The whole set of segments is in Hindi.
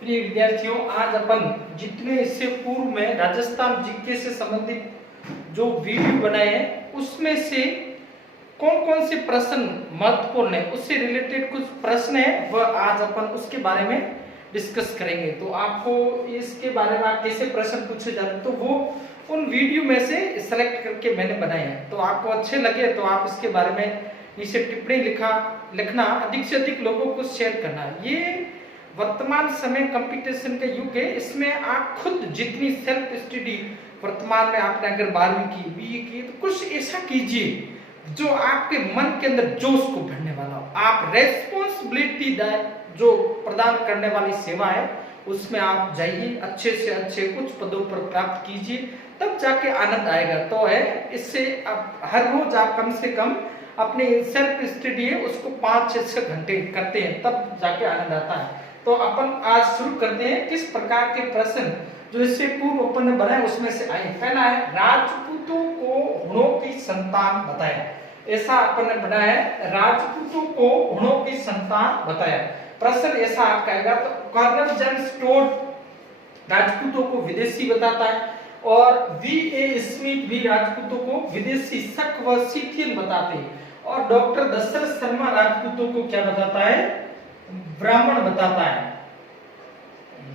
प्रिय विद्यार्थियों, आज अपन जितने इससे पूर्व में राजस्थान जीके से संबंधित जो वीडियो बनाए हैं उसमें से कौन कौन से प्रश्न महत्वपूर्ण है, उससे रिलेटेड कुछ प्रश्न है वह आज अपन उसके बारे में डिस्कस करेंगे। तो आपको इसके बारे में कैसे प्रश्न पूछे जाते हैं तो वो उन वीडियो में से सेलेक्ट करके मैंने बनाए हैं। तो आपको अच्छे लगे तो आप इसके बारे में नीचे टिप्पणी लिखना, अधिक से अधिक लोगों को शेयर करना। ये वर्तमान समय कंपटीशन का युग है, इसमें आप खुद जितनी सेल्फ स्टडी वर्तमान में आपने अगर 12वीं की, बीए की, तो कुछ ऐसा कीजिए जो आपके मन के अंदर जोश को भरने वाला हो। आप रेस्पॉन्सिबिलिटी जो प्रदान करने वाली सेवा है उसमें आप जाइए, अच्छे से अच्छे कुछ पदों पर प्राप्त कीजिए, तब जाके आनंद आएगा। तो है इससे आप हर रोज आप कम से कम अपने सेल्फ स्टडी है उसको 5 से 6 घंटे करते हैं, तब जाके आनंद आता है। तो अपन आज शुरू करते हैं किस प्रकार के प्रश्न जो इससे पूर्व अपन ने बनाए उसमें से आए। पहला है राजपूतों को हुणों की संतान बताया। ऐसा अपन ने बनाया है, राजपूतों को हुणों की संतान बताया। प्रश्न ऐसा आपका आएगा। तो कर्नल जॉन स्टोर्ड राजपूतों को विदेशी बताता है और वी.ए. स्मिथ भी राजपूतों को विदेशी शक व शिथिल बताते हैं और डॉक्टर दशरथ शर्मा राजपूतों को क्या बताता है? ब्राह्मण बताता है।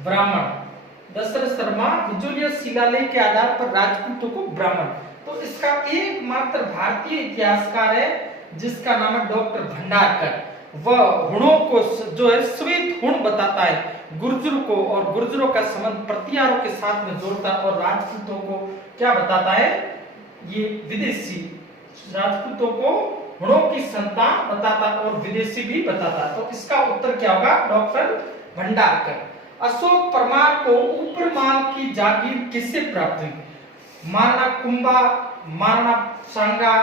ब्राह्मण दशरथ शर्मा विजोलिया शिलालेख के आधार पर राजपूतों को ब्राह्मण। तो इसका एकमात्र भारतीय इतिहासकार है जिसका नाम है डॉक्टर भंडारकर। वह हुणों को जो है श्वेत हुण बताता है गुर्जर को, और गुर्जरों का संबंध प्रतिहारों के साथ में जोड़ता है, और राजपूतों को क्या बताता है? ये विदेशी राजपूतों को हुणों की संतान बताता और विदेशी भी बताता। तो इसका उत्तर क्या होगा? डॉक्टर भंडारकर। अशोक परमार को ऊपरमाल की जागीर किससे प्राप्त हुई? महाराणा कुंभा, महाराणा सांगा,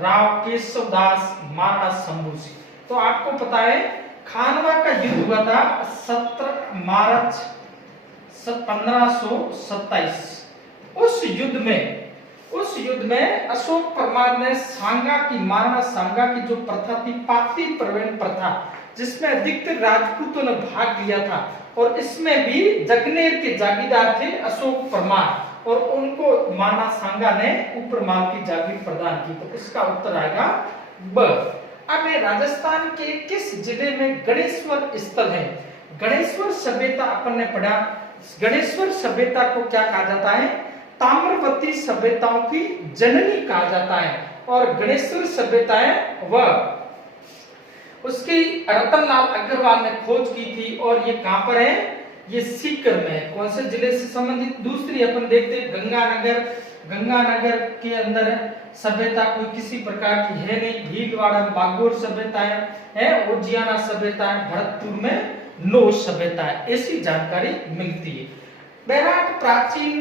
राव केशवदास, महाराणा शंभू सिंह। तो आपको पता है खानवा का युद्ध हुआ था 17 मार्च 1527। उस युद्ध में अशोक परमार ने सांगा की, महाराणा सांगा की जो प्रथा थी, पाती प्रवीण प्रथा, जिसमें अधिकतर राजपूतों ने भाग लिया था, और इसमें भी जगनेर के जागीरदार थे अशोक परमार, और उनको महाराणा सांगा ने ऊपरमाल की जागीर प्रदान की। तो इसका उत्तर आएगा ब। अब राजस्थान के किस जिले में गणेश्वर स्थल है? गणेश्वर सभ्यता अपन ने पढ़ा। गणेश्वर सभ्यता को क्या कहा जाता है? ताम्रवती सभ्यताओं की जननी कहा जाता है। और गणेश्वर सभ्यता है वह उसकी रतनलाल अग्रवाल ने खोज की थी, और ये कहां पर है? ये सीकर में है। कौन से जिले से संबंधित? दूसरी अपन देखते हैं गंगानगर के अंदर सभ्यता कोई किसी प्रकार की है नहीं। भीलवाड़ा में बागोर सभ्यता है, उज्जैना सभ्यता है, भरतपुर में नो सभ्यता है, ऐसी जानकारी मिलती है। बैराट प्राचीन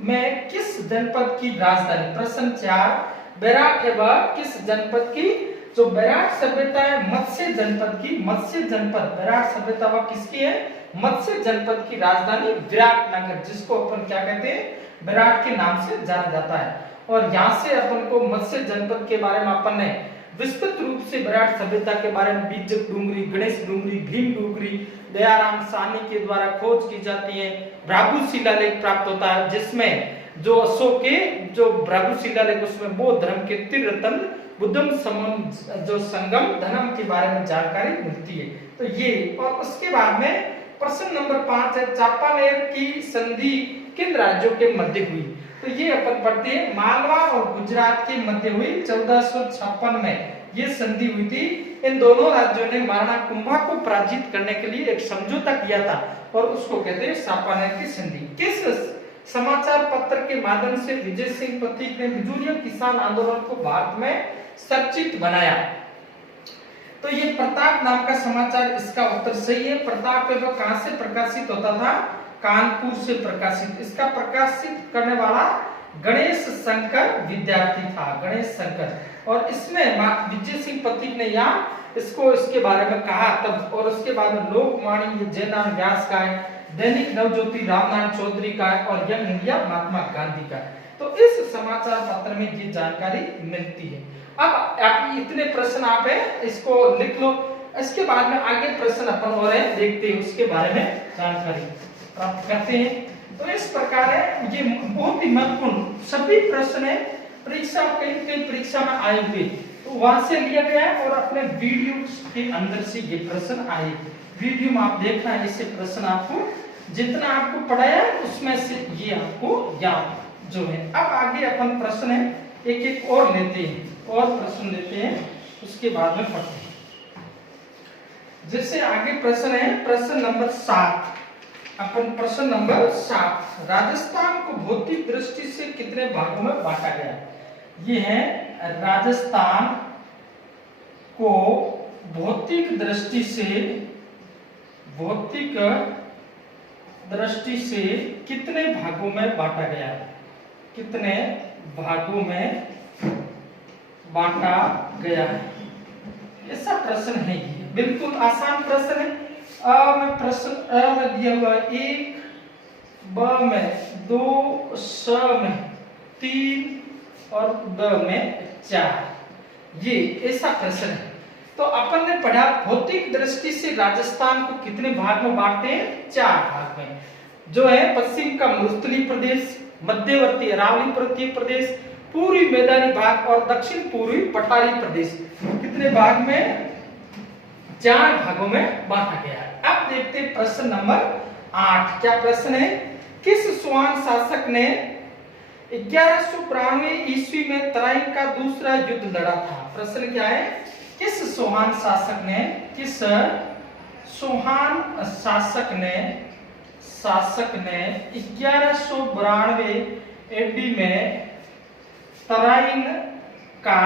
में किस जनपद की राजधानी? प्रश्न 4। बैराट है वह किस जनपद की? जो बैराट सभ्यता है मत्स्य जनपद की। मत्स्य जनपद बैराट सभ्यता वह किसकी है? मत्स्य जनपद की राजधानी विराटनगर, जिसको अपन क्या कहते हैं? बैराट के नाम से जाना जाता है। और यहाँ से अपन को मत्स्य जनपद के बारे में अपन ने विस्तृत रूप से बैराट सभ्यता के बारे में बीजक डूंगरी, गणेश डूंगरी, भीम डूंगरी, दयाराम साहनी के द्वारा खोज की जाती है। भ्रागु शिलालेख प्राप्त होता है जिसमें जो अशोक के जो भ्रागु शिलालेख उसमें बौद्ध धर्म के तिरतन बुद्धम जो संगम धर्म के बारे में जानकारी मिलती है। तो ये, और उसके बाद में प्रश्न नंबर 5 है चांपानेर की संधि किन राज्यों के मध्य हुई? तो ये अपन पढ़ते हैं मालवा और गुजरात के मध्य हुई 1456 में ये संधि हुई थी। इन दोनों राज्यों ने महाराणा कुंभा को पराजित करने के लिए एक समझौता किया था और उसको कहते हैं चांपानेर की संधि। किस समाचार पत्र के माध्यम से विजय सिंह पथिक ने विजोलिया किसान आंदोलन को भारत में चर्चित बनाया? तो ये प्रताप नाम का समाचार, इसका उत्तर सही है। प्रताप वह कहां से प्रकाशित होता था? कानपुर से प्रकाशित। इसका प्रकाशित करने वाला गणेश शंकर विद्यार्थी था, गणेश शंकर। और इसमें विजय सिंह पथिक ने यहाँ इसके बारे में कहा तब, और उसके बाद में लोकवाणी जयनारायण व्यास का है, दैनिक नवज्योति रामनारायण चौधरी का है, और यंग इंडिया महात्मा गांधी का है। तो इस समाचार पत्र में ये जानकारी मिलती है। अब आप इतने प्रश्न आप है इसको लिख लो। इसके बाद में आगे प्रश्न अपन और है देखते हैं, उसके बारे में जानकारी प्राप्त करते हैं। तो इस प्रकार है, ये बहुत ही महत्वपूर्ण सभी प्रश्न है, परीक्षा कई कई परीक्षा में आए हुए, तो वहां से लिया गया है और अपने वीडियो के अंदर से ये प्रश्न आए। वीडियो में आप देखना है, इससे प्रश्न आपको जितना आपको पढ़ाया उसमें से ये आपको याद जो है। अब आगे अपन प्रश्न है एक एक और लेते हैं, और प्रश्न लेते हैं, उसके बाद में पढ़ते हैं। जैसे आगे प्रश्न है प्रश्न नंबर 7। अपन प्रश्न नंबर 7, राजस्थान को भौतिक दृष्टि से कितने भागों में बांटा गया? ये है राजस्थान को भौतिक दृष्टि से कितने भागों में बांटा गया? कितने भागों में बांटा गया है, ऐसा प्रश्न है। ये बिल्कुल आसान प्रश्न है। प्रश्न अ में दिया हुआ है 1, ब में 2, स में 3 और द में 4। ये ऐसा प्रश्न है। तो अपन ने पढ़ा भौतिक दृष्टि से राजस्थान को कितने भाग में बांटते हैं? 4 भाग में, जो है पश्चिम का मरुस्थलीय प्रदेश, मध्यवर्ती अरावली पर्वतीय प्रदेश, पूर्वी मैदानी भाग और दक्षिण पूर्वी पठारी प्रदेश। कितने भाग में? 4 भागों में बांटा गया है। अब देखते हैं प्रश्न नंबर 8। क्या प्रश्न है? किस सुहान शासक ने 1192 ईस्वी में तराइन का दूसरा युद्ध लड़ा था? प्रश्न क्या है? किस सुहान शासक ने 1192 एडी में तराइन का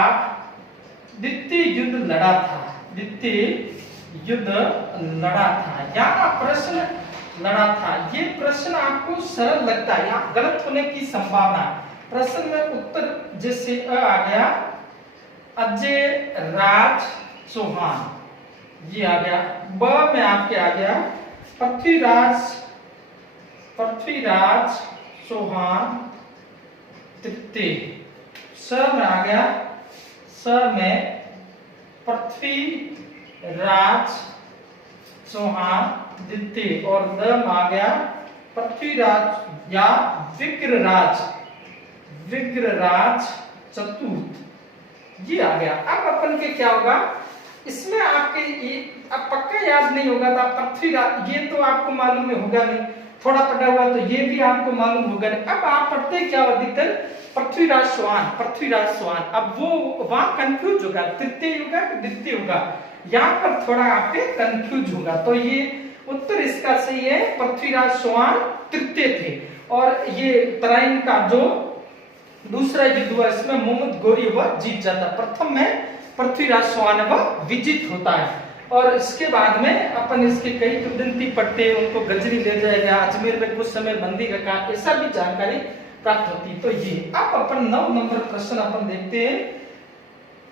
द्वितीय युद्ध लड़ा था? यहाँ प्रश्न लड़ा था, ये प्रश्न आपको सरल लगता है, यहाँ गलत होने की संभावना। प्रश्न में उत्तर जैसे आ गया अजय राज चौहान, ये आ गया। ब में आपके आ गया पृथ्वीराज चौहान तृतीय। स में आ गया, स में पृथ्वीराज चौहान द्वितीय, और द में आ गया पृथ्वीराज या विग्रराज चतुर्थ। ये आ गया। अब अपन के क्या होगा, इसमें आपके ये अब पक्का याद नहीं होगा था पृथ्वीराज, ये तो आपको मालूम है होगा नहीं, थोड़ा पढ़ा हुआ तो ये भी आपको मालूम होगा नहीं। अब आप पढ़ते क्या अधिकतर पृथ्वीराज चौहान। अब वो वहां कंफ्यूज होगा, तृतीय होगा कि द्वितीय होगा, यहाँ पर थोड़ा आपके कंफ्यूज होगा। तो ये उत्तर इसका सही है, पृथ्वीराज चौहान तृतीय थे। और ये तराइन का जो दूसरा युद्ध हुआ, इसमें मोहम्मद गौरी वह जीत जाता, प्रथम में पृथ्वीराज चौहान वह विजित होता है। और इसके बाद में अपन इसके कई किंवदंती पढ़ते हैं, उनको गजनी ले जाएगा, अजमेर में कुछ समय बंदी रखा, ऐसा भी जानकारी प्राप्त होती। तो ये अब अपन 9 नंबर प्रश्न अपन देखते हैं,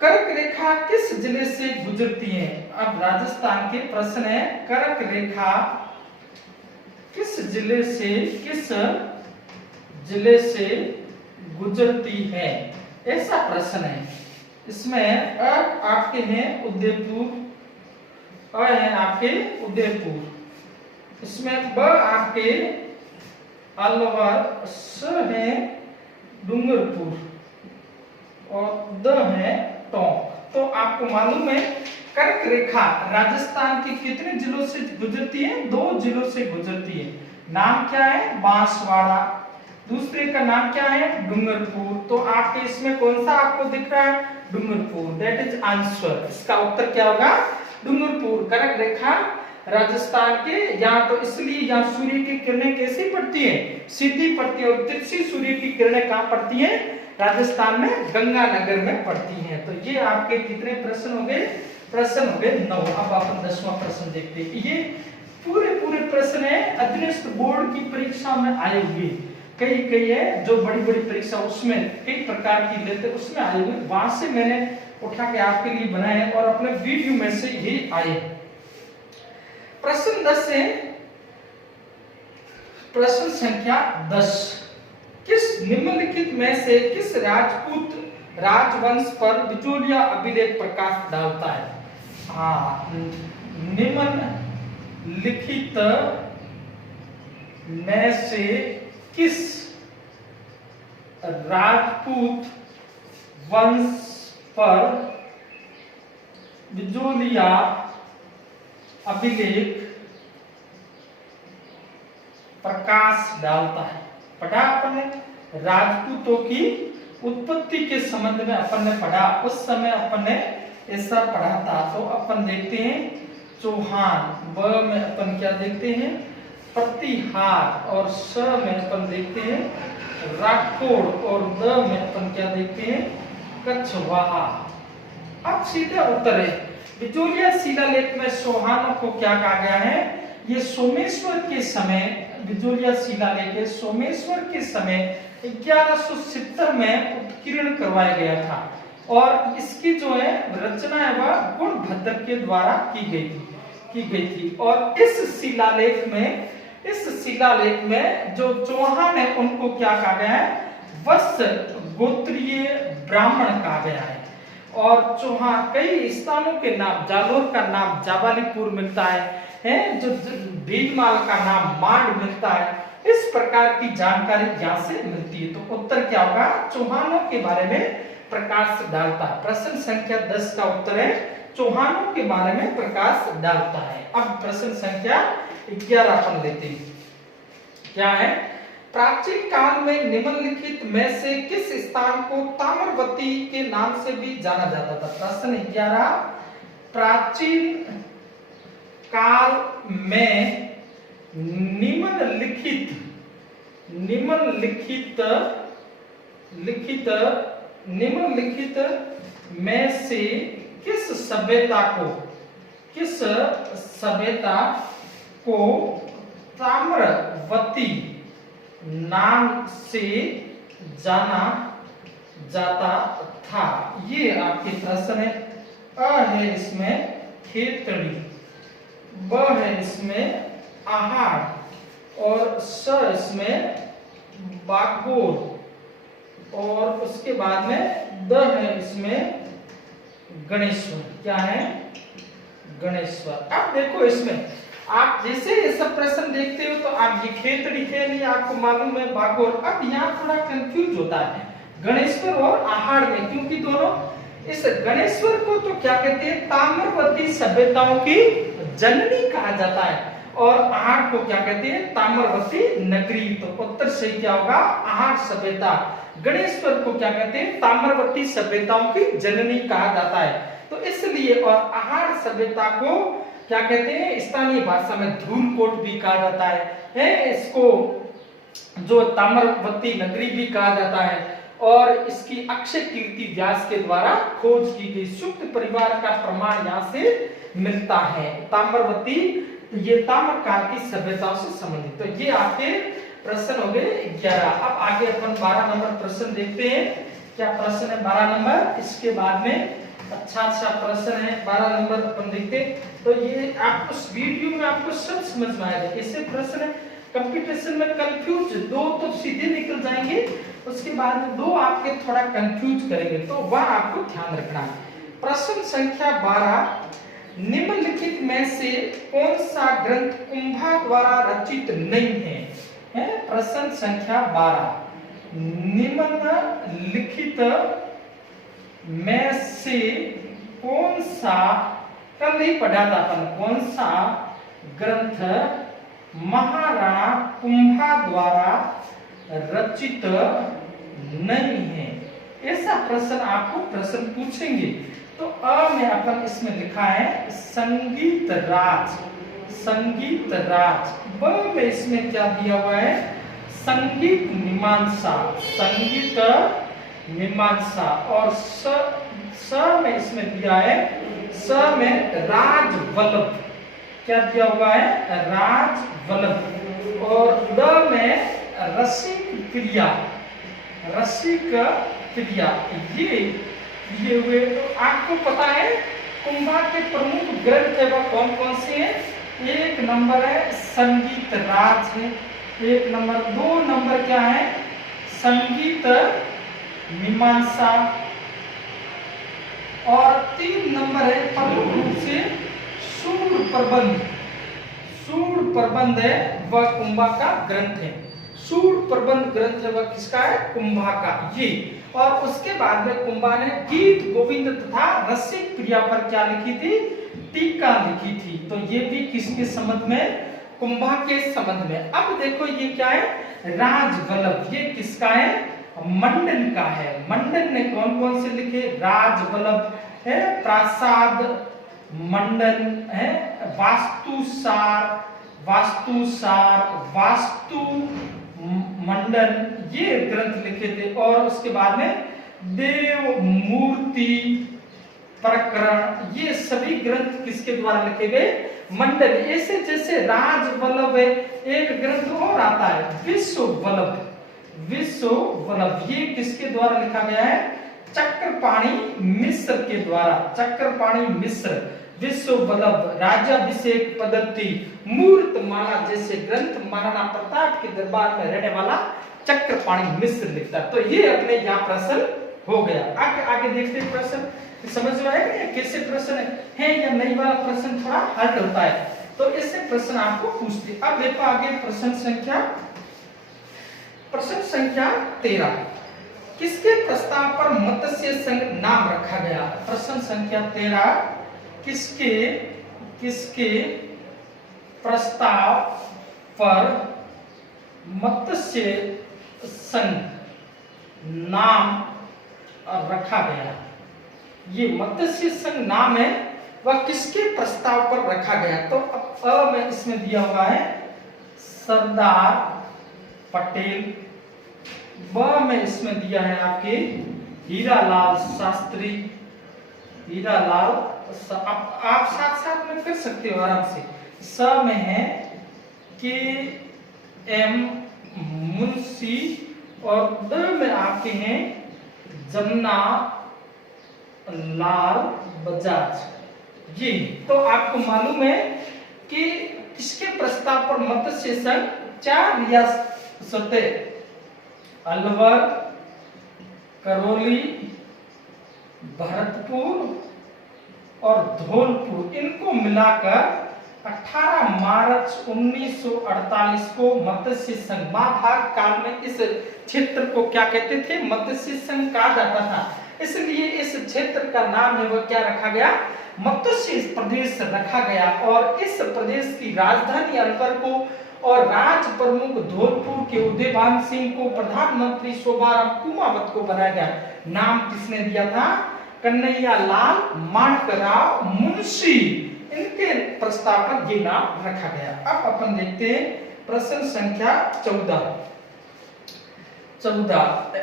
कर्क रेखा किस जिले से गुजरती है? अब राजस्थान के प्रश्न है, कर्क रेखा किस जिले से गुजरती है, ऐसा प्रश्न है। इसमें आपके हैं उदयपुर, है आपके उदयपुर, इसमें ब आपके अलवर, स है डूंगरपुर और द है टोंक। तो आपको मालूम है कर्क रेखा राजस्थान के कितने जिलों से गुजरती है? 2 जिलों से गुजरती है। नाम क्या है? बांसवाड़ा, दूसरे का नाम क्या है? डूंगरपुर। तो आपके इसमें कौन सा आपको दिख रहा है? Dungarpur, that is answer. इसका उत्तर क्या होगा? डूंगरपुर। कर्क रेखा राजस्थान के, यहाँ तो इसलिए यहाँ सूर्य की किरणें कैसी पड़ती है? सीधी पड़ती है। और तिरछी सूर्य की किरणें कहाँ पड़ती है? राजस्थान में गंगानगर में पड़ती हैं। तो ये आपके कितने प्रश्न हो गए? प्रश्न हो गए 9। अब अपन 10वां प्रश्न देखते हैं। ये पूरे प्रश्न है अधीनस्थ बोर्ड की परीक्षा में आए हुए, कई है जो बड़ी परीक्षा उसमें कई प्रकार की लेते उसमें आए हुए, वहां से मैंने उठा के आपके लिए बनाए और अपने वीडियो में से ये आए। प्रश्न 10 है, प्रश्न संख्या 10, किस निम्नलिखित में से राजपूत राजवंश पर बिचौलिया अभिलेख प्रकाश डालता है? हाँ, निम्नलिखित में से किस राजपूत वंश पर बिजोलिया अभिलेख प्रकाश डालता है। पढ़ा अपन ने राजपूतों की उत्पत्ति के संबंध में अपन ने पढ़ा, उस समय अपन ने ऐसा पढ़ा था। तो अपन देखते हैं चौहान, ब में अपन क्या देखते हैं प्रतिहार, और स में अपन देखते हैं राठौड़, और द में अपन क्या देखते हैं कछवाहा। अब सीधा उत्तर है बिजोलिया शिलालेख में चौहानों को क्या कहा गया है, ये सोमेश्वर के समय, बिजोलिया शिलालेख है सोमेश्वर के समय 1170 में उत्कीर्ण करवाया गया था, और इसकी जो है रचना है वह गुणभद्र के द्वारा की गई थी। और इस शिलालेख में जो चौहान है उनको क्या कहा गया है, वत्स गोत्रीय ब्राह्मण कहा गया है। और चौहान कई स्थानों के नाम, जालोर का नाम जाबालीपुर मिलता है, जो भीलमाल का नाम मांड मिलता है। इस प्रकार की जानकारी यहाँ से मिलती है। तो उत्तर क्या होगा, चौहानों के बारे में प्रकाश डालता है। प्रश्न संख्या 10 का उत्तर है चौहानों के बारे में प्रकाश डालता है। अब प्रश्न संख्या 11 अपन लेते हैं। क्या है, प्राचीन काल में निम्नलिखित में से किस स्थान को ताम्रवती के नाम से भी जाना जाता था। प्रश्न 11, प्राचीन काल में निम्नलिखित में से किस सभ्यता को ताम्रवती नाम से जाना जाता था। ये आपके प्रश्न है। अ है इसमें खेतड़ी, ब है इसमें आहार, और स इसमें बागोर, और उसके बाद में द है इसमें गणेश्वर। क्या है, गणेश्वर। अब देखो इसमें आप जैसे ये सब प्रश्न देखते हो तो आप ये खेतड़ी खेली आपको मालूम है बागोर। अब यहाँ थोड़ा कंफ्यूज होता है गणेश्वर और आहार में, क्योंकि दोनों, इस गणेश्वर को तो क्या कहते हैं ताम्रवती सभ्यताओं की जननी कहा जाता है, और आहार को क्या कहते हैं ताम्रवती नगरी। तो उत्तर सही क्या होगा, आहार सभ्यता। गणेश्वर को क्या कहते हैं ताम्रवती सभ्यताओं की जननी कहा जाता है। तो इसलिए, और आहार सभ्यता को क्या कहते हैं स्थानीय भाषा में धूलकोट भी कहा जाता है, इसको जो ताम्रवती नगरी भी कहा जाता है, और इसकी अक्षय कीर्ति व्यास के द्वारा खोज की गई सुक्त परिवार का प्रमाण यहाँ से मिलता है। ताम्रवती ये ताम्रकाल की सभ्यताओं से संबंधित। तो ये आपके प्रश्न हो गए 11। अब आगे अपन 12 नंबर प्रश्न देखते हैं। क्या प्रश्न है 12 नंबर, इसके बाद में अच्छा प्रश्न है 12 नंबर अपन देखते हैं। तो ये आप उस वीडियो में आपको सब समझ में आएगा। ऐसे प्रश्न है कंपटीशन में कंफ्यूज, 2 तो सीधे निकल जाएंगे, उसके बाद में 2 आपके थोड़ा कंफ्यूज करेंगे, तो वह आपको ध्यान रखना है। प्रश्न संख्या 12, निम्नलिखित में से कौन सा ग्रंथ कुंभा द्वारा रचित नहीं है? प्रश्न संख्या 12, निम्नलिखित में से कौन सा, कल ही पढ़ा था अपन, कौन सा ग्रंथ महाराणा कुंभा द्वारा रचित नहीं है? ऐसा प्रश्न आपको प्रश्न पूछेंगे। तो अ में अपन इसमें लिखा है संगीत राज, संगीत राज। ब में इसमें क्या दिया हुआ है संगीत मीमांसा, संगीत मीमांसा। और स में इसमें दिया है, स में राजवल्लभ, क्या दिया हुआ है राजवल्लभ। और द में रसिक प्रिया, रसिक प्रिया, ये हुए। तो आपको पता है कुंभा के प्रमुख ग्रंथ है वह कौन कौन से हैं? 1 नंबर है संगीत राज है, 1 नंबर। 2 नंबर क्या है संगीत मीमांसा, और 3 नंबर है प्रमुख रूप से सूर प्रबंध। सूर प्रबंध है वह कुंभा का ग्रंथ है। सूर प्रबंध ग्रंथ है वह किसका है? कुंभा का। ये और उसके बाद में कुंभा ने गीत गोविंद तथा रसिक प्रिया पर क्या लिखी थी? टीका लिखी थी। तो ये भी किसके संबंध में? कुंभा के संबंध में। अब देखो ये क्या है? राजवल्लभ। ये किसका है? मंडन का है। मंडन ने कौन कौन से लिखे? राजवल्लभ है, प्रासाद मंडन है, वास्तुसार, वास्तु मंडन, ये ग्रंथ लिखे थे। और उसके बाद में देव मूर्ति प्रकरण, ये सभी ग्रंथ किसके द्वारा लिखे गए? मंडन। ऐसे जैसे राजवल्लभ है, एक ग्रंथ और आता है विश्ववल्लभ। विश्ववल्लभ ये किसके द्वारा लिखा गया है? चक्रपाणि मिश्र के द्वारा। चक्रपाणि मिश्र विश्ववल्लभ, राजाभिषेक पद्धति, मूर्तमाला जैसे ग्रंथ महाराणा प्रताप के दरबार में रहने वाला चक्रपाणि मिश्र लिखता। तो ये अपने यहाँ प्रश्न हो गया। आगे आगे देखते हैं प्रश्न। समझ में आया कि कैसे प्रश्न है या नहीं वाला प्रश्न थोड़ा हार्ड होता है, तो इससे प्रश्न आपको पूछते। अब देखो आगे प्रश्न संख्या 13। किसके प्रस्ताव पर मत्स्य संघ नाम रखा गया? प्रश्न संख्या 13 किसके प्रस्ताव पर मत्स्य संघ नाम रखा गया? ये मत्स्य संघ नाम है वह किसके प्रस्ताव पर रखा गया? तो अब में इसमें दिया हुआ है सरदार पटेल। ब में इसमें दिया है आपके हीरालाल शास्त्री। हीरालाल, आप साथ साथ में कर सकते हो आराम से। स में है के एम मुंशी और द में आपके हैं जमुना लाल बजाज। ये तो आपको मालूम है कि किसके प्रस्ताव पर मत्स्य संघ 4 रियासतें अलवर, करौली, भरतपुर और धौलपुर, इनको मिलाकर 18 मार्च 1948 को मत्स्य संघ, महाभारत काल में इस क्षेत्र को क्या कहते थे? मत्स्य संघ कहा जाता था। इसलिए इस क्षेत्र का नाम है वह क्या रखा गया? मत्स्य प्रदेश रखा गया। और इस प्रदेश की राजधानी अलवर को और राज प्रमुख धौलपुर के उदयभान सिंह को प्रधानमंत्री शोभाराम कुमावत को बनाया गया। नाम किसने दिया था? कन्हैया लाल माणकराव मुंशी, इनके प्रस्ताव पर ये नाम रखा गया। अब अपन देखते हैं प्रश्न संख्या 14।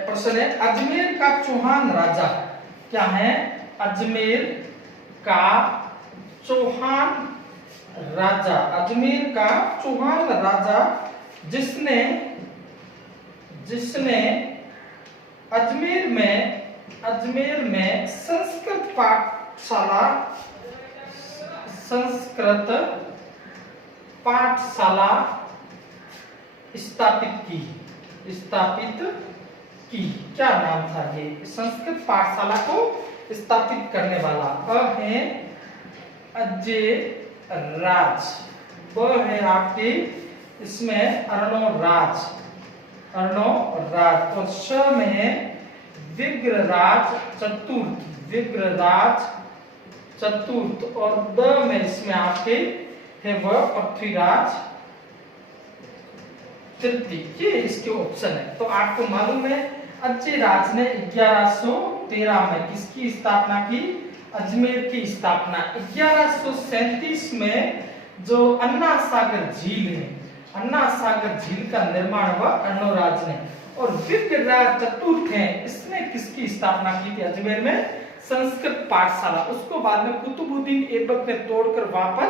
प्रश्न है अजमेर का चौहान राजा क्या है? अजमेर का चौहान राजा, अजमेर का चौहान राजा जिसने अजमेर में संस्कृत पाठशाला स्थापित की। क्या नाम था ये संस्कृत पाठशाला को स्थापित करने वाला? अ है अजय राज, ब है आपके इसमें अर्णोराज और श में है विग्रराज चतुर्थ और द में इसमें आपके है वह पृथ्वीराज तृतीय। ये इसके ऑप्शन है। तो आपको मालूम है अजय राज ने 1113 में किसकी स्थापना की? अजमेर की स्थापना। 1137 में जो अन्ना सागर झील है, अन्ना सागर झील का निर्माण हुआ अर्णोराज ने। और विग्रराज चतुर्थ है, इसने किसकी स्थापना की थी? अजमेर में संस्कृत पाठशाला। उसको बाद में कुतुबुद्दीन ऐबक ने तोड़कर वहां पर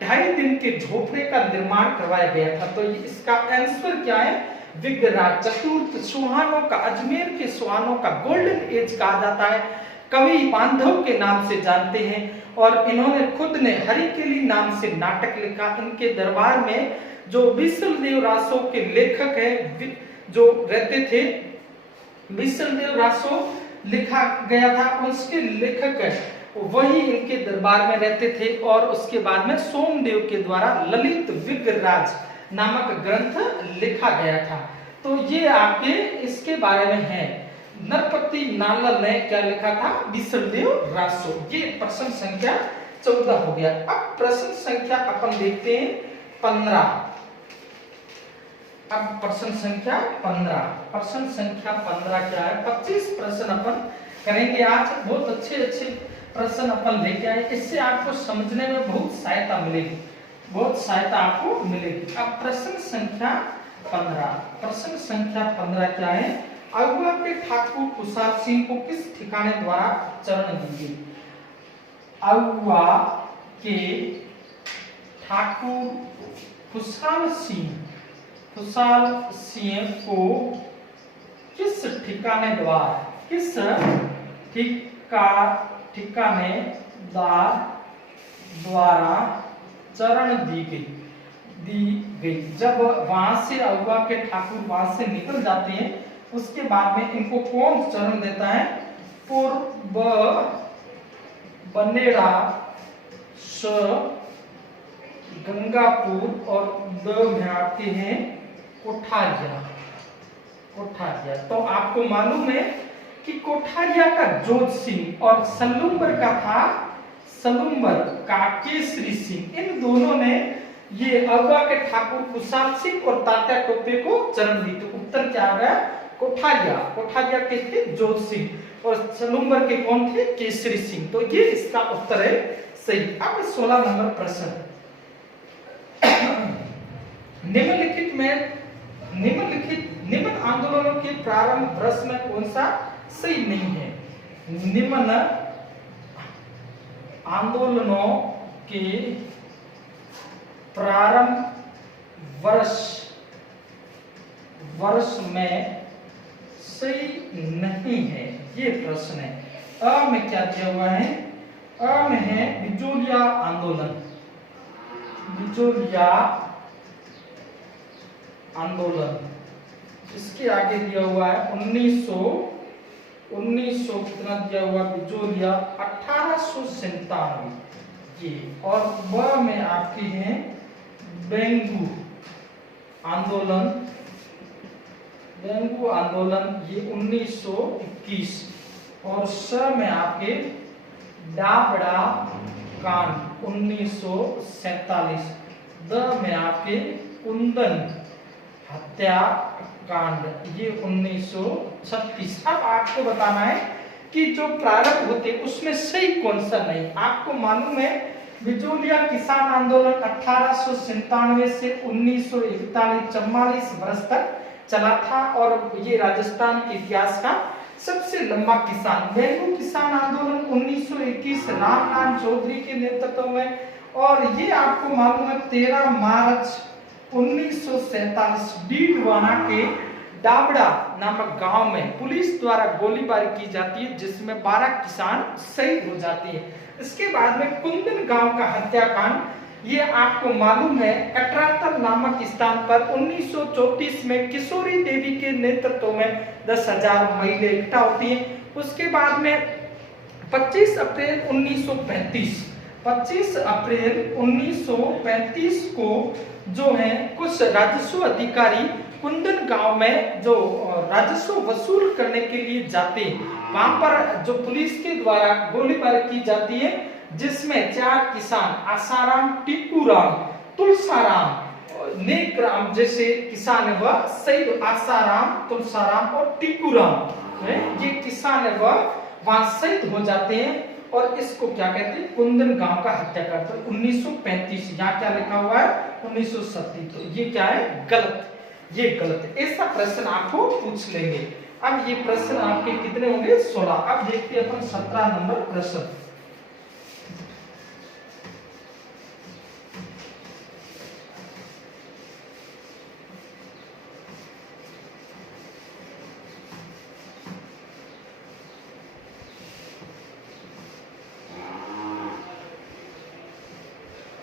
2.5 दिन के झोपड़े का निर्माण करवाया गया था। तो इसका आंसर क्या है? विग्रराज चतुर्थ। सुहानों का, अजमेर के सुहानों का गोल्डन एज कहा जाता है। कवि बांधव के नाम से जानते हैं और इन्होंने खुद ने हरिकेली नाम से नाटक लिखा। इनके दरबार में जो बिसलदेव रासो के लेखक है जो रहते थे, बिसलदेव रासो लिखा गया था। उसके लेखक वही इनके दरबार में रहते थे और उसके बाद में सोमदेव के द्वारा ललित विग्रहराज नामक ग्रंथ लिखा गया था। तो ये आपके इसके बारे में है। नरपति नालल ने क्या लिखा था? विसलदेव रासो। ये प्रश्न संख्या 14 हो गया। अब प्रश्न संख्या अपन देखते हैं 15। अब प्रश्न संख्या 15। प्रश्न संख्या 15 क्या है? 25 प्रश्न अपन करेंगे आज। बहुत अच्छे अच्छे प्रश्न अपन लेके आए। इससे आपको समझने में बहुत सहायता मिलेगी, बहुत सहायता आपको मिलेगी। अब प्रश्न संख्या 15। प्रश्न संख्या 15 क्या है? अगुआ के ठाकुर कुशाल सिंह को किस ठिकाने द्वारा चरण दी गई? अगुआ के ठाकुर कुशाल सिंह को किस ठिकानेदार द्वारा चरण दी गई। जब वहां से अगुआ के ठाकुर वहां से निकल जाते हैं, उसके बाद में इनको कौन चरण देता है? पूर्व बनेड़ा स गंगापुर और द में आते हैं कोठारिया। तो आपको मालूम है कि कोठारिया का जोध सिंह और सलूम्बर का केसरी सिंह, इन दोनों ने ये अगुआ के ठाकुर कुशाल सिंह और तात्या टोपे को चरण दी। तो उत्तर क्या आ गया? कोठारिया के थे जोध सिंह और सलूम्बर के कौन थे? केसरी सिंह। तो ये इसका उत्तर है सही। अब 16 नंबर प्रश्न। निम्न आंदोलनों के प्रारंभ वर्ष में कौन सा सही नहीं है? निम्न आंदोलनों के प्रारंभ वर्ष में सही नहीं है, ये प्रश्न है। अ में क्या दिया हुआ है? अ में है बिजोलिया आंदोलन। इसके आगे दिया हुआ है 1900 कितना दिया हुआ? बिजोलिया 1897 ये। और ब में आपके हैं बेंगू आंदोलन ये 1921। और स में आपके डाबड़ा कांड 1947। द में आपके कुंदन हत्याकांड ये 1936। अब आपको बताना है कि जो प्रारंभ होते उसमें सही कौन सा नहीं। आपको मालूम है बिजोलिया किसान आंदोलन 1897 से 1941 44 वर्ष तक चला था और ये राजस्थान के इतिहास का सबसे लंबा किसान। बेंगू किसान आंदोलन 1921 रामनाथ चौधरी के नेतृत्व में। और ये आपको मालूम है 13 मार्च 1947 डीडवाना के डाबड़ा नामक गांव में पुलिस द्वारा गोलीबारी की जाती है, जिसमें 12 किसान शहीद हो जाते हैं। इसके बाद में कुंदन गांव का हत्याकांड, ये आपको मालूम है कटरातल नामक स्थान पर 1934 में किशोरी देवी के नेतृत्व में 10,000 महिलाएं इकट्ठा होती हैं। उसके बाद में 25 अप्रैल 1935 को जो है कुछ राजस्व अधिकारी कुंदन गांव में जो राजस्व वसूल करने के लिए जाते हैं, वहां पर जो पुलिस के द्वारा गोलीबारी की जाती है, जिसमें 4 किसान आसाराम, टीकूराम, तुलसाराम, नेकराम जैसे किसान है वह शहीद। आसाराम, तुलसाराम और टीकूराम ये किसान है वह वहां शहीद हो जाते हैं। और इसको क्या कहते हैं? कुंदन गांव का हत्याकांड। तो 1935 यहाँ क्या लिखा हुआ है? 1937। तो ये क्या है? गलत, ये गलत है। ऐसा प्रश्न आपको पूछ लेंगे। अब ये प्रश्न आपके कितने होंगे? 16। अब देखते हैं अपन 17 नंबर प्रश्न।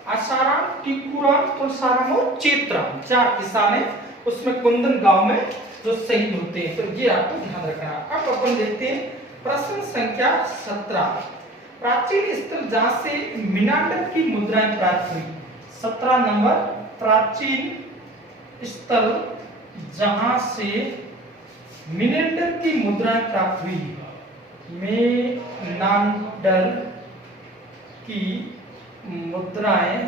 आसाराम, टीकूराम, तुलसाराम और चेतराम 4 किसान है, उसमें कुंदन गांव में जो शहीद होते हैं। तो ये आपको ध्यान रखना। अब अपन देखते हैं प्रश्न संख्या 17। प्राचीन स्थल जहां से मिनांडर की मुद्राएं प्राप्त हुई। 17 नंबर, प्राचीन स्थल जहां से मिनांडर की मुद्राएं प्राप्त हुई। मिनांडर की मुद्राएं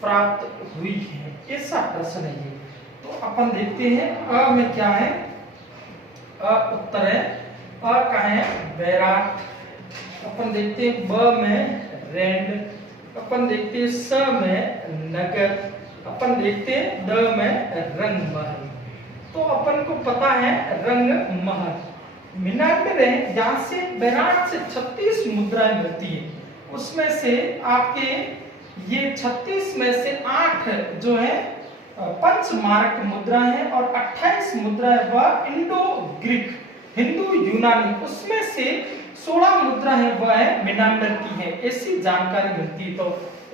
प्राप्त हुई है, ऐसा प्रश्न है ये। तो अपन देखते हैं अ में क्या है। अ उत्तर है, अ का है बैराट। अपन देखते हैं ब में रैंड। अपन देखते हैं स में नगर। अपन देखते हैं द में रंग महल। तो अपन को पता है रंग महल। मिनांडर है जहां से बैराट से 36 मुद्राएं मिलती है। उसमें से आपके ये 36 में से 8 जो है पंचमार्क मुद्राएं हैं और 28 मुद्राएं वह इंडो ग्रीक हिंदू यूनानी, उसमें से 16 मुद्रा है वह है मिनांडर की है, ऐसी जानकारी मिलती है। तो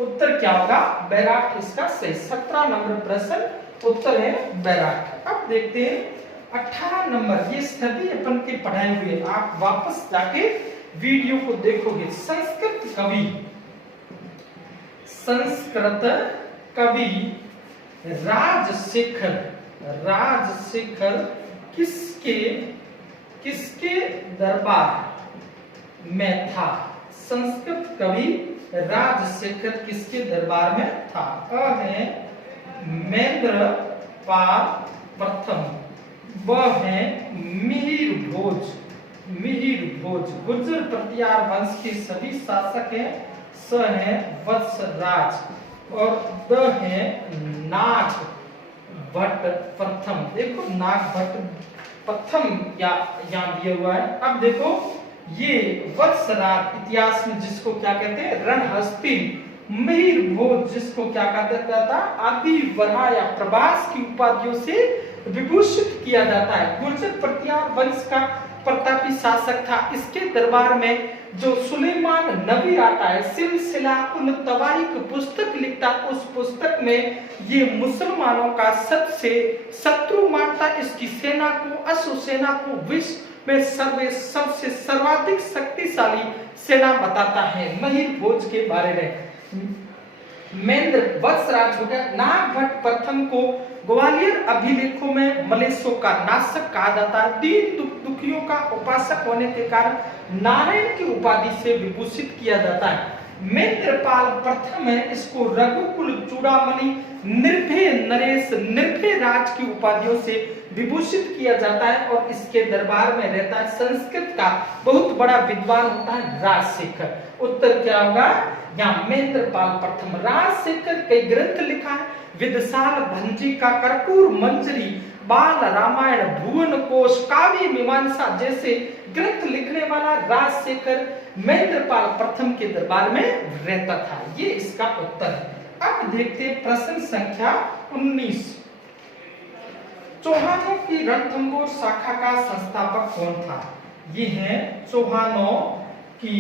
उत्तर क्या होगा? बैराट इसका सही। 17 नंबर प्रश्न उत्तर है बैराट। अब देखते हैं 18 नंबर, ये सभी अपन के पढ़ाए हुए, आप वापस जाके वीडियो को देखोगे। संस्कृत कवि राजशेखर, राजशेखर किसके दरबार में था? संस्कृत कवि राजशेखर किसके दरबार में था? अ है महेंद्र पाल प्रथम, ब है मिहिर भोज। मिहिर भोज गुर्जर प्रतिहार वंश के सभी शासक हैं। स है वत्सराज और द है नाग भट्ट प्रथम। देखो नाग भट्ट प्रथम यहाँ दिया हुआ है। अब देखो ये वत्सराज इतिहास में जिसको क्या कहते हैं? रणहस्ती। मिहिर भोज जिसको क्या कहता था? आदि वरा या प्रभास की उपाधियों से विभूषित किया जाता है। गुर्जर प्रतिहार वंश का प्रतापी शासक था। इसके दरबार में जो सुलेमान नबी आता है, सिलसिला उन तवारीख पुस्तक लिखता, उस पुस्तक में ये मुसलमानों का सबसे शत्रु मानता, इसकी सेना को, अश्व सेना को विश्व में सबसे सर्वाधिक शक्तिशाली सेना बताता है। मिहिर भोज के बारे में महेंद्र वत्सराज हो गया। नाग भट्ट प्रथम को ग्वालियर अभिलेखों में मलेशों का नाशक कहा जाता है। दीन दुखियों का उपासक होने के कारण नारायण की उपाधि से विभूषित किया जाता है। महेंद्रपाल प्रथम है, इसको रघुकुल चूड़ामणि, निर्भय नरेश, निर्भय राज की उपाधियों से विभूषित किया जाता है और इसके दरबार में रहता है संस्कृत का बहुत बड़ा विद्वान होता है राजशेखर। उत्तर क्या होगा? यहाँ महेंद्रपाल प्रथम। राजशेखर कई ग्रंथ लिखा है। विदशाल भंजी का कर्पूर मंजरी, बाल रामायण, भुवन कोश, काव्य मीमांसा जैसे ग्रंथ लिखने वाला राजशेखर महेंद्रपाल प्रथम के दरबार में रहता था। ये इसका उत्तर है। अब देखते हैं प्रश्न संख्या 19। चौहानों की रणथंभौर शाखा का संस्थापक कौन था? ये है चौहानों की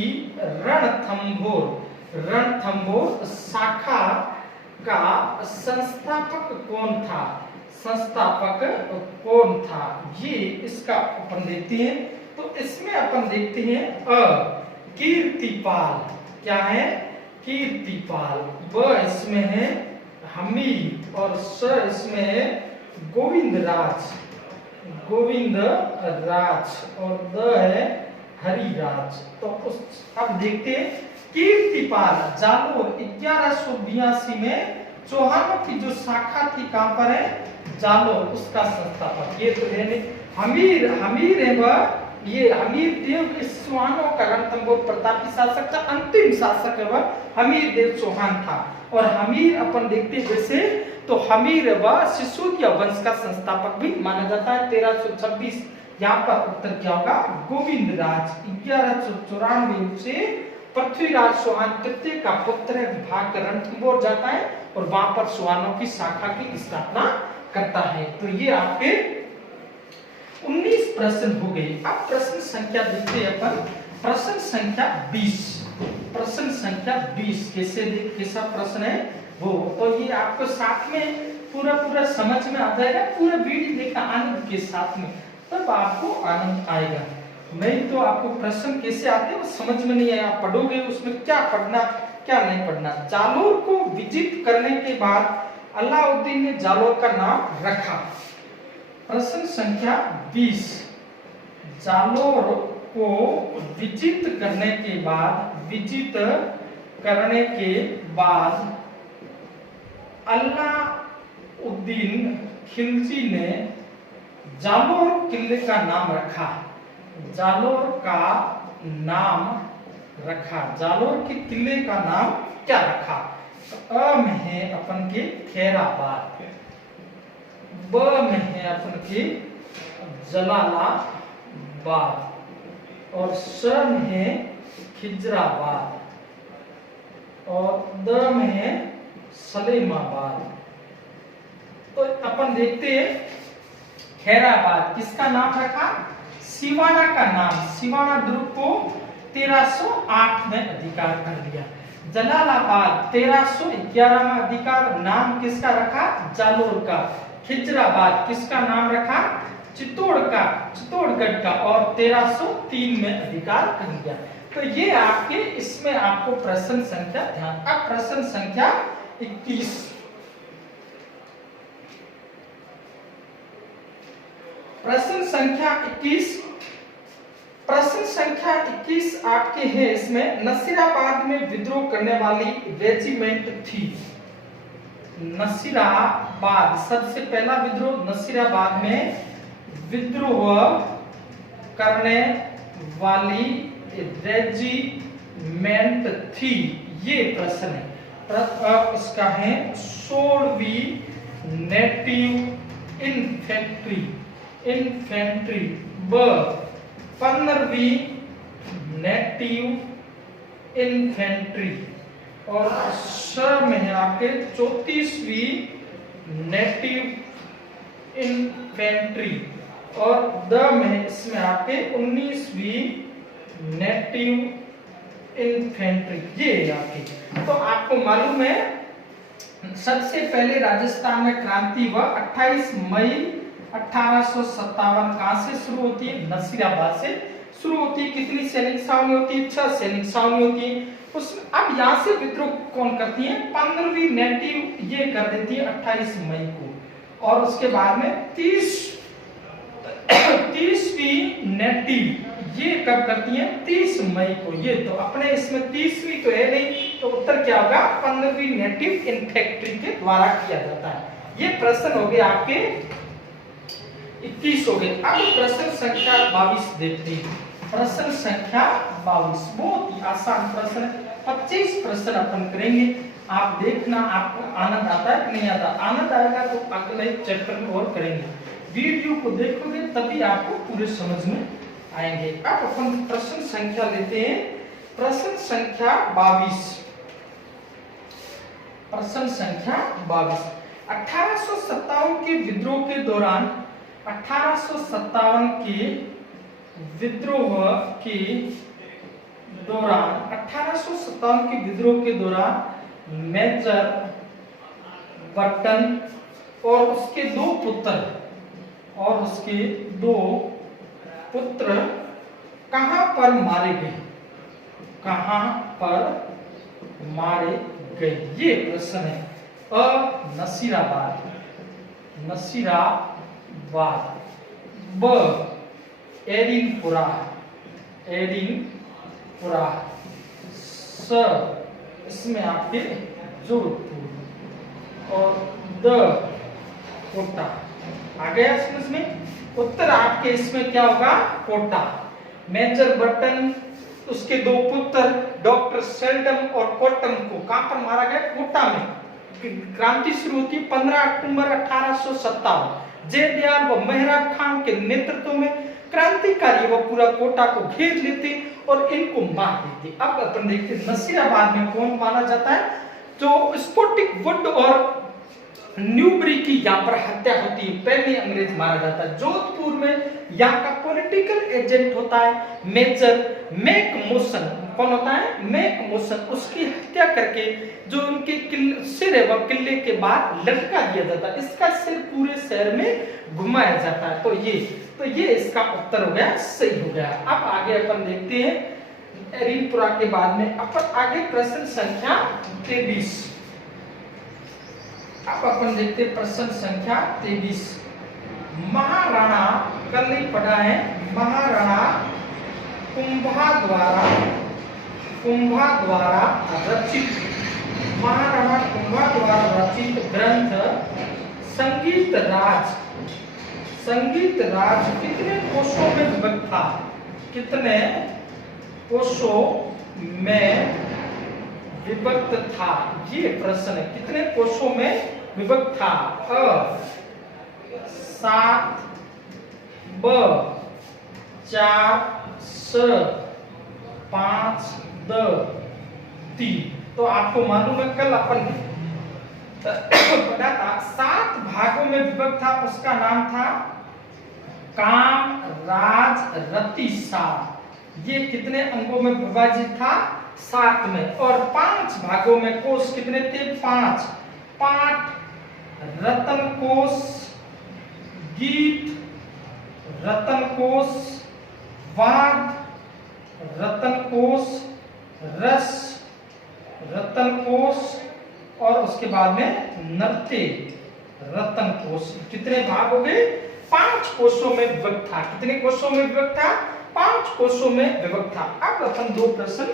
रणथंभौर शाखा का संस्थापक कौन था? संस्थापक कौन था? ये इसका अपन देखते हैं। तो इसमें अपन देखते हैं अ कीर्तिपाल। क्या है? कीर्तिपाल। ब इसमें है हमीर और स इसमें है गोविंदराज और द है हरिराज। तो उस अब देखते हैं कीर्तिपाल जालोर 1182 में चौहानों की जो शाखा थी कहां पर है? जालोर, उसका संस्थापक। ये तो है हमीर है वह, ये हमीर देव इस चौहानों का रणथंभौर प्रतापी शासक था। अंतिम शासक है वह हमीर देव चौहान था। और हमीर अपन देखते जैसे तो हमीर वह सिसोदिया वंश का संस्थापक भी माना जाता है। 1326 यहाँ पर उत्तर क्या होगा? गोविंदराज। 1194 से पृथ्वीराज चौहान तृतीय का पुत्र विभाग रणथंभौर जाता है और वहां पर चौहानों की शाखा की स्थापना करता है। तो ये आपके 19 प्रश्न हो गए। अब प्रश्न संख्या देखते हैं अपन। प्रश्न संख्या 20। प्रश्न संख्या 20 कैसा प्रश्न है वो तो ये आपको साथ में पूरा समझ में आ जाएगा। पूरा वीडियो देखना आनंद के साथ में, तब आपको आनंद आएगा। नहीं तो आपको प्रश्न कैसे आते हैं वो समझ में नहीं आया, आप पढ़ोगे उसमें क्या पढ़ना क्या नहीं पढ़ना। जालोर को विजित करने के बाद अलाउद्दीन ने जालोर का नाम रखा। प्रश्न संख्या 20, जालोर को विजित करने के बाद अलाउद्दीन खिलजी ने जालोर किले का नाम रखा। जालोर का नाम रखा, जालोर के किले का नाम क्या रखा? अ में है अपन के खैराबाद, ब में है अपन के जलालाबाद और स में है खिजराबाद और द में है सलेमाबाद। तो अपन देखते हैं खैराबाद किसका नाम रखा? सिवाना का नाम, सिवाना दुर्ग को 1308 में अधिकार कर लिया। जलालाबाद 1311 में अधिकार, नाम किसका रखा? जालोर का। खिजराबाद किसका नाम रखा? चित्तौड़गढ़ का और 1303 में अधिकार कर लिया। तो ये आपके इसमें आपको प्रश्न संख्या ध्यान। अब प्रश्न संख्या 21, प्रश्न संख्या 21, प्रश्न संख्या 21 आपके है इसमें नसीराबाद में विद्रोह करने वाली रेजिमेंट थी। नसीराबाद सबसे पहला विद्रोह नसीराबाद में विद्रोह करने वाली रेजिमेंट थी, ये प्रश्न है। इसका है 16वीं नेटिव इन्फेंट्री, ब 15वीं नेटिव इन्फेंट्री और स में है आपके 34वीं नेटिव इन्फेंट्री और द में इसमें आपके 19वीं नेटिव इन्फेंट्री, ये आपकी। तो आपको मालूम है सबसे पहले राजस्थान में क्रांति हुआ 28 मई 1857। कहां से शुरू होती है? नसीराबाद से शुरू होती है। कितनी सैनिक छावनी होती है? 6 सैनिक छावनी होती है। अब यहाँ से विद्रोह कौन करती है? 15वीं नेटिव ये कर देती है 28 मई को और उसके बाद में 30वीं नेटिव ये कब करती है? 30 मई को। ये तो अपने इसमें 30वीं तो है नहीं, तो उत्तर क्या होगा? 15वीं नेटिव इन्फेंट्री के द्वारा किया जाता है। ये प्रश्न हो गए आपके 21 हो गए। अब प्रश्न संख्या 22 देखते हैं। प्रश्न संख्या 22 बहुत ही आसान प्रश्न है। 25 प्रश्न अपन करेंगे, आप देखना आपको आनंद आता है कि नहीं आता। आनंद आएगा तो अगले चैप्टर में और करेंगे। वीडियो को देखोगे तभी आपको पूरे समझ में आएंगे। अब अपन प्रश्न संख्या लेते हैं। प्रश्न संख्या 22, प्रश्न संख्या 22, 1857 के विद्रोह के दौरान 1857 के विद्रोह के दौरान मेजर बटन और उसके दो पुत्र कहां पर मारे गए? कहां पर मारे गए? ये प्रश्न है। अ नसीराबाद, ब एडिनपुरा, स इसमें आपके जोधपुर और द कोटा। आ गया समझ में? उत्तर आपके इसमें क्या होगा? कोटा। मेजर बटन उसके दो पुत्र डॉक्टर सेल्डम और कॉटन को कहां पर मारा गया? कोटा में। क्रांति शुरू होती 15 अक्टूबर 1857। जयदयाल व मेहराब खान के नेतृत्व में क्रांतिकारी व पूरा कोटा को घेर लेते और इनको मार देते। अब अपन देखते नसीराबाद में कौन माना जाता है? जो स्पोटिक वुड और न्यूबरी की यहाँ पर हत्या होती है, पहले अंग्रेज मारा जाता है। जोधपुर में यहाँ का पॉलिटिकल एजेंट होता है मेजर मैकमोसन, कौन होता है मेक मोशन, उसकी हत्या करके जो उनके सिर है वह किले के बाहर लटका दिया जाता है, इसका सिर पूरे शहर में घुमाया जाता है। तो ये इसका उत्तर हो गया, सही हो गया। अब आगे अपन देखते हैं रीलपुरा के बाद में अपन आगे प्रश्न संख्या 23। अब अपन देखते हैं प्रश्न संख्या 23। महाराणा, कल नहीं पढ़ा है, महाराणा कुंभा द्वारा रचित, महाराणा कुंभा द्वारा रचित ग्रंथ संगीत राज कितने कोशों में विभक्त था? कितने कोशों में विभक्त था? ये प्रश्न है, कितने कोशों में विभक्त था? अ 7, ब 4, स 5, द 3। तो आपको मालूम है कल अपन पढ़ा था 7 भागों में विभक्त था, उसका नाम था काम राज रति सार। ये कितने अंगों में विभाजित था? 7 में। और 5 भागों में कोश कितने थे? 5। पाठ, रतन कोश, गीत, रतन कोश, वाद, रतन कोश, रस, रतन कोश और उसके बाद में नृत्य, रतन कोश। कितने भाग हो गए? 5 कोशों में विभक्त था। कितने कोशों में विभक्त था? 5 कोशों में विभक्त था। अब अपन 2 प्रश्न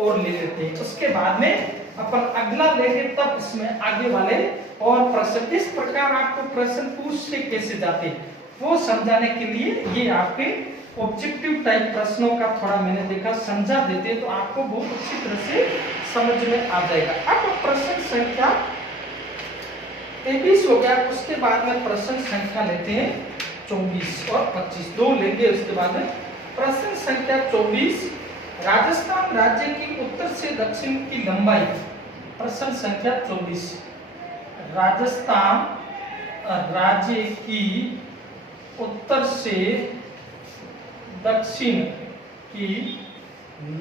और ले लेते हैं, उसके बाद में अपन अगला लेंगे, तब इसमें आगे वाले और प्रश्न इस प्रकार आपको प्रश्न पूछ से कैसे जाते वो समझाने के लिए ये आपके ऑब्जेक्टिव टाइप प्रश्नों का थोड़ा मैंने देखा समझा देते तो आपको बहुत अच्छी तरह से समझ में आ जाएगा। अब प्रश्न संख्या 23 हो गया, उसके बाद में प्रश्न संख्या लेते हैं 24 और 25, 2 लेंगे। उसके बाद में प्रश्न संख्या 24, राजस्थान राज्य की उत्तर से दक्षिण की लंबाई। प्रश्न संख्या 24, राजस्थान राज्य की उत्तर से दक्षिण की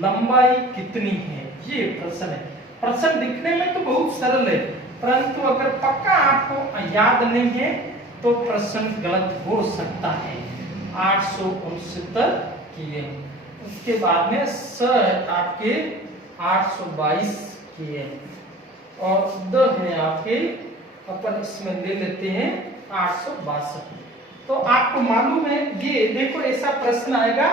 लंबाई कितनी है? ये प्रश्न है। प्रश्न दिखने में तो बहुत सरल है, परंतु अगर पक्का आपको याद नहीं है तो प्रश्न गलत हो सकता है। 869 किए, उसके बाद में स है आपके 822 किए और द है आपके अपन इसमें ले लेते हैं 862। तो आपको मालूम है ये देखो ऐसा प्रश्न आएगा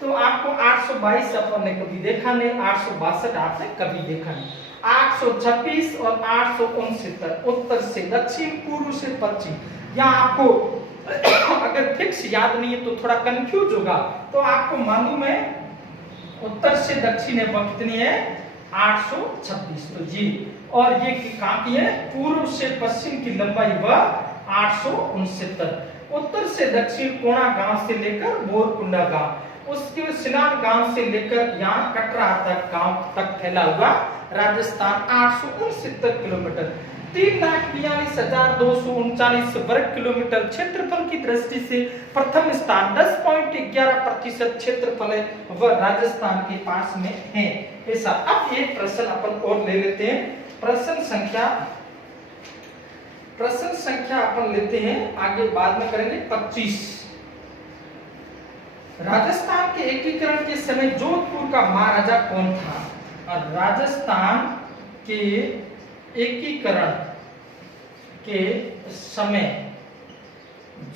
तो आपको 822 अपन ने कभी देखा नहीं, 862 आपने कभी देखा नहीं। 826 और 869 उत्तर से दक्षिण, पूर्व से पश्चिम। यहाँ आपको अगर फिक्स याद नहीं है तो थोड़ा कंफ्यूज होगा। तो आपको मालूम है उत्तर से दक्षिण है वह कितनी है? 826। तो जी, और ये कहाँ की है? पूर्व से पश्चिम की लंबाई वह 869। उत्तर से दक्षिण कोणा गांव से लेकर बोरकुंडा गांव, उसके सिनान गांव से लेकर यहाँ कटरा तक गांव तक फैला हुआ राजस्थान 869 किलोमीटर। 3,42,239 वर्ग किलोमीटर क्षेत्रफल की दृष्टि से प्रथम स्थान 10.11% क्षेत्रफल है वह राजस्थान के पास में है। ऐसा अब एक प्रश्न अपन और ले लेते हैं। प्रश्न संख्या अपन लेते हैं आगे बाद में करेंगे 25। राजस्थान के एकीकरण के समय जोधपुर का महाराजा कौन था? और राजस्थान के एकीकरण के समय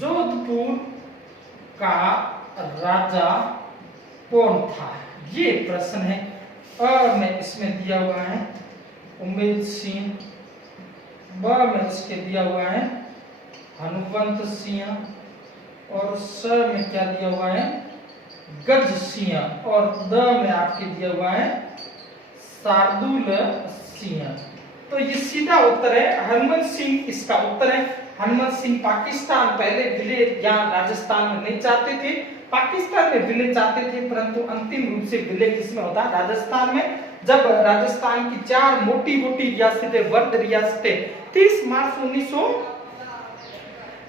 जोधपुर का राजा कौन था? ये प्रश्न है। और में इसमें दिया हुआ है उम्मेद सिंह, ब में इसके दिया हुआ है हनुमंत सिंह और स में क्या दिया हुआ है? गज सिंह और द में आपके दिया हुआ है शार्दुल सिंह। तो ये सीधा उत्तर है हनुमंत सिंह, इसका उत्तर है हनुमंत सिंह। पाकिस्तान पहले विलय यहाँ राजस्थान में नहीं चाहते थे, पाकिस्तान में विलय चाहते थे, परंतु अंतिम रूप से विलय किसमें होता? राजस्थान में। जब राजस्थान की 4 मोटी मोटी रियासतें, वर्ग रियासतें 30 मार्च 1900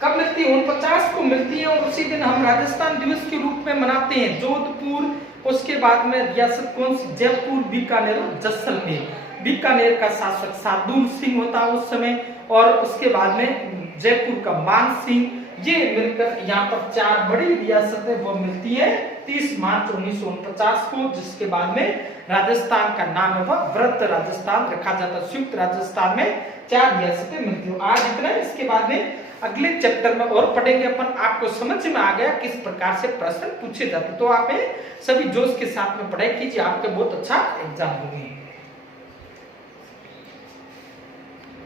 कब मिलती है? 49 को मिलती है और उसी दिन हम राजस्थान दिवस के रूप में मनाते हैं। जोधपुर उसके बाद में रियासत कौन सी, जयपुर, बीकानेर और जैसलमेर। बीकानेर का शासक शार्दुल सिंह होता है उस समय, और उसके बाद में जयपुर का मान सिंह। ये मिलकर यहाँ पर 4 बड़ी रियासतें वो मिलती है 30 मार्च 1949 को, जिसके बाद में राजस्थान का नाम है वह वृत्त राजस्थान रखा जाता है। संयुक्त राजस्थान में 4 रियासतें मिलती है। आज इतना है, इसके बाद में अगले चैप्टर में और पढ़ेंगे अपन। आपको समझ में आ गया किस प्रकार से प्रश्न पूछे जाते, तो आप सभी जोश के साथ में पढ़ाई कीजिए, आपके बहुत अच्छा एग्जाम होंगे।